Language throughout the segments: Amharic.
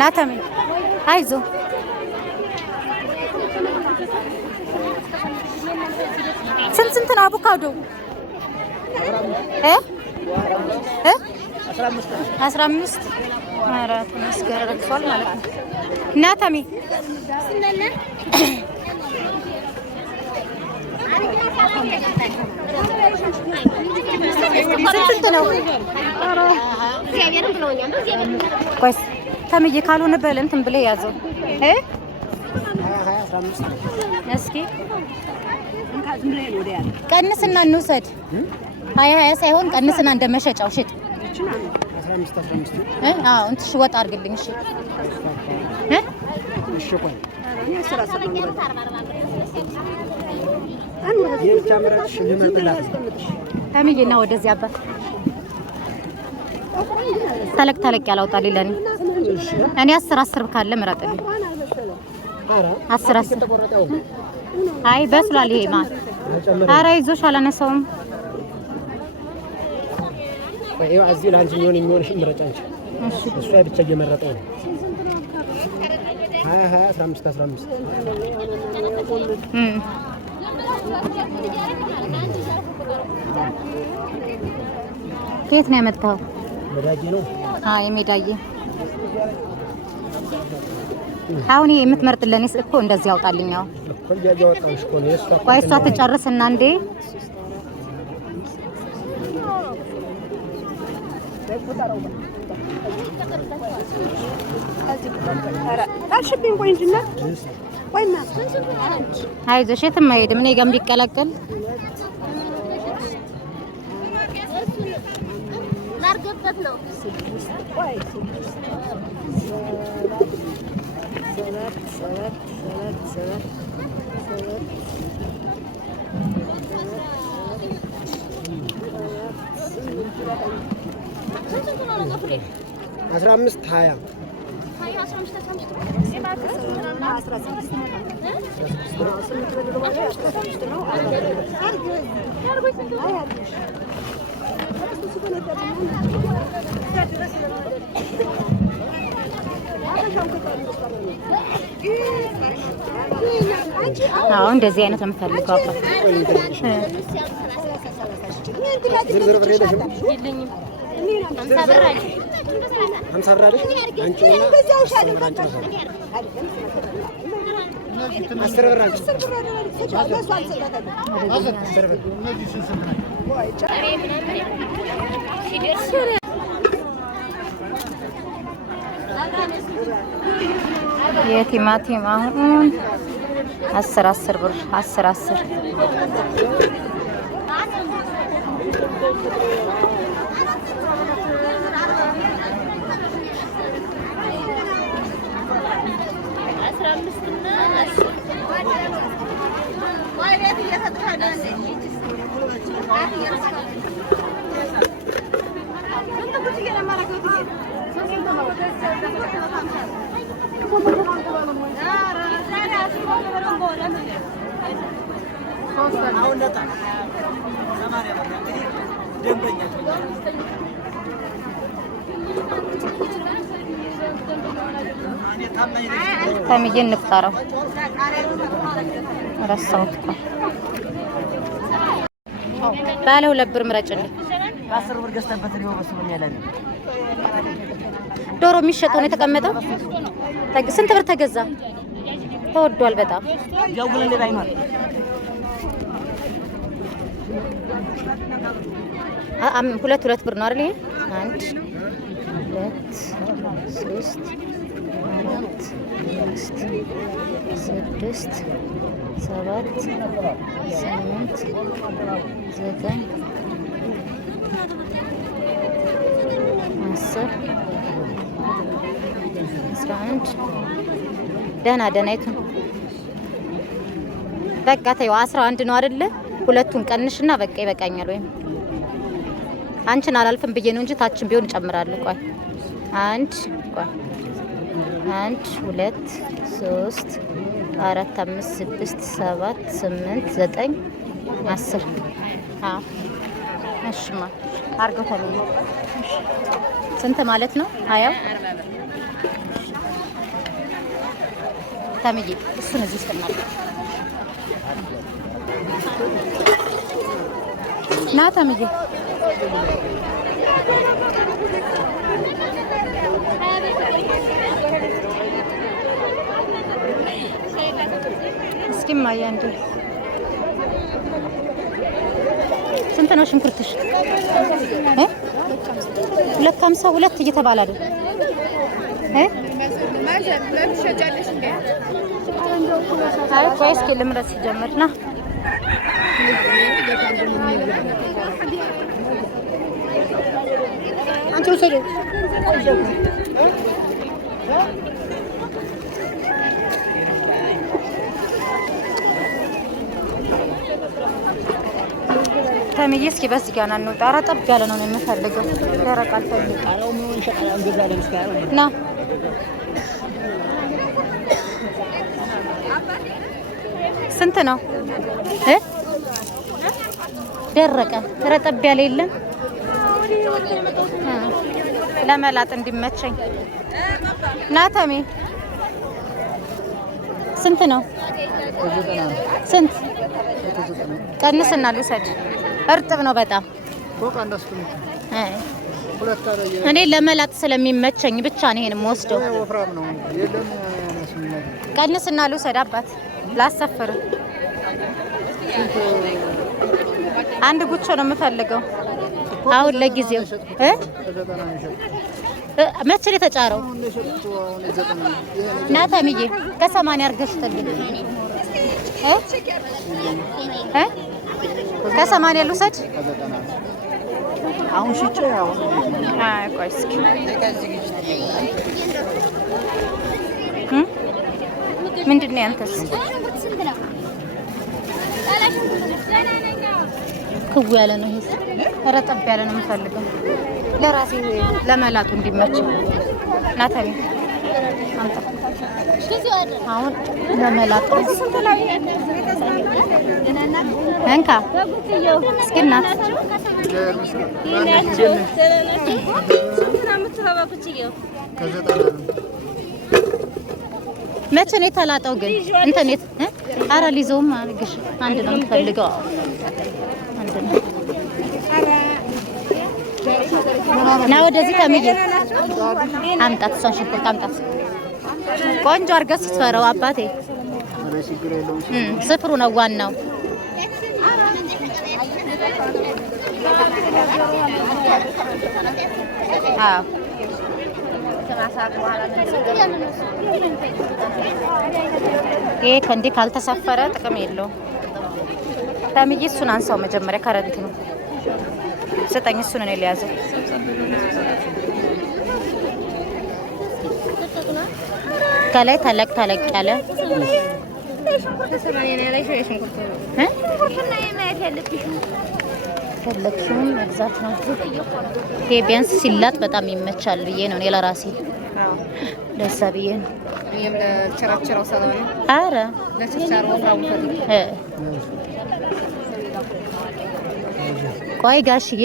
ናተም አይዞ ስንት ነው አቮካዶ? 15 ኧረ ተመስገን ረክሷል ማለት ነው። ናተሚ ስንት ነው? ቆይስ ተምዬ ካልሆነ በል እንትን ብለህ ያዘው እስኪ ቀንስና እንውሰድ። 20 ሳይሆን ቀንስና እንደመሸጫው ሽጥ። አዎ እንትሽ ወጣ አድርግልኝ። እሺ እሺ ቆይ ተምዬና ወደዚህ አባ ተለቅ ያላውጣልኝ ለኔ እኔ 10 ካለ ምረጥልኝ። 10 አይ በስሏል ይሄ ማለት ኧረ ይዞሽ አላነሳውም። ወይ አዚህ ላንቺ የሚሆንሽ ምረጫ እንጂ እሺ እሷ ብቻ እየመረጠው ነው። 20 15 ከየት ነው ያመጣው? ሜዳዬ ነው። አይ ሜዳዬ አሁን የምትመርጥልኝ እኮ እንደዚህ ያውጣልኛው እኮ ያወጣውሽ እኮ ነው። ቆይ እሷ ትጨርስና እንዴ አይዞሽ የትም አይሄድም። እኔ ጋርም ቢቀላቀል ላርገበት ነው። አስራ አምስት 20 አዎ እንደዚህ አይነት ነው የምፈልገው። አባ ዝርዝር ብር የለኝም። 50 ብር አይደል? አንቺና 10 ብር አንቺ የቲማቲም አሁን 10 ብር 10 ተምዬ እንፍጠረው ረሳሁት እኮ ባለ 2 ብር ምረጭልኝ። 10 ብር ገዝተበት ነው ወስዶኛል አይደል? ዶሮ የሚሸጠው ነው የተቀመጠው። ስንት ብር ተገዛ? ተወዷል በጣም ያውግልልኝ ባይኖር ሁለት ብር ነው አይደል? 1 2 3 4 5 6 7 8 9 10 11 ደህና ይቱን በቃ ተይው። 11 ነው አይደለ? ሁለቱን ቀንሽና በቃ ይበቃኛል። ወይም አንቺን አላልፍም ብዬ ነው እንጂ ታችን ቢሆን እጨምራለሁ። ቆይ 1 2 3 4 5 6 7 8 9 10 አዎ እሺማ አርገው ተብሎ ስንት ማለት ነው? አያው ተምዬ እሱን እዚህ ስጥናል ና ተምዬ እስኪ ማያ እንዴ ስንት ነው ሽንኩርትሽ? 250 ሁለት እየተባለ አይደል? አይ ቆይ እስኪ ልምረጥ ሲጀምር ና አንተ ወሰደው ተምዬ እስኪ በዚህ ጋር ና እንውጣ። ኧረ ጠብ ያለ ነው የምፈልገው። ያረቃል ተምዬ ና ስንት ነው? ደረቀ። ኧረ ጠብ ያለ የለም ለመላጥ እንዲመቸኝ። ና ተሜ ስንት ነው? ስንት ቀንስና ልውሰድ። እርጥብ ነው በጣም እኔ ለመላጥ ስለሚመቸኝ ብቻ ነው ይሄን የምወስደው። ቀንስና ልውሰድ አባት ላሰፍር። አንድ ጉቾ ነው የምፈልገው አሁን ለጊዜው። መቼ ነው የተጫረው? ና ተምዬ ከ80 አድርገሽ ተልኝ ከ80 ልውሰድ አሁን ሽጬ አሁን አይ ቆይ እስኪ ምንድን ነው ያንተስ? ክው ያለ ነው ይሄ። ኧረ ጠብ ያለ ነው የምፈልገው ለራሴ ለመላጡ እንዲመች። ና ተምዬ አምጣ አሁን ለመላጥ እንካ እስኪ እናት መቼ ነው የተላጠው ግን? እንትን ኧረ ሊዞም አልግሽ አንድ ነው የምፈልገው አንድ ነው። ና ወደዚህ ተምዬ አምጣት፣ እሷን ሽንኩርት አምጣት። ቆንጆ አድርገህ ስትፈረው አባቴ ስፍሩ ነው ዋናው። አዎ ይሄ ከእንዲህ ካልተሰፈረ ጥቅም የለውም። ተምዬ እሱን አንሳው መጀመሪያ ከረንት ነው ስጠኝ። እሱን እኔ ልያዘው። ከላይ ተለቅ ተለቅ ያለ ፈለግሽውን መግዛት ነው። ይሄ ቢያንስ ሲላጥ በጣም ይመቻል ብዬ ነው እኔ ለራሴ ደስ ብዬ ነው። ኧረ ቆይ ጋሽዬ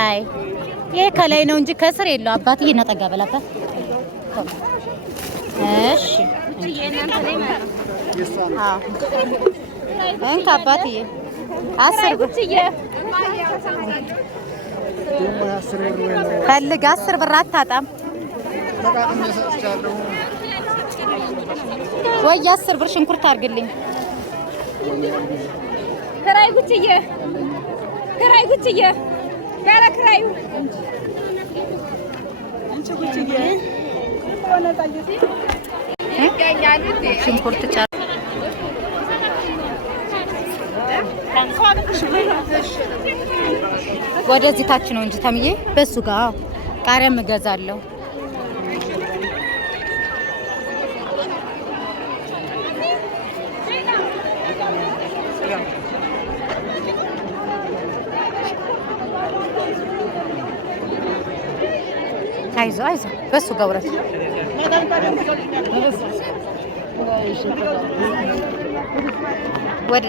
አይ ይሄ ከላይ ነው እንጂ ከስር የለው። አባትዬ ነጠጋ በላባት። እሺ እንካ አባትዬ 10 ብር ፈልግ። 10 ብር አታጣም ወይ? 10 ብር ሽንኩርት አድርግልኝ። ክራይ ጉችዬ ክራይ ጉችዬ ያለ ክራዩ አንቺ ጉችዬ ሽንኩርት ጫ ወደዚህ ታች ነው እንጂ ተምዬ በሱ ጋር ቃሪያም እገዛለሁ። አይዞህ አይዞህ በሱ ጋር ውረድ። ወደ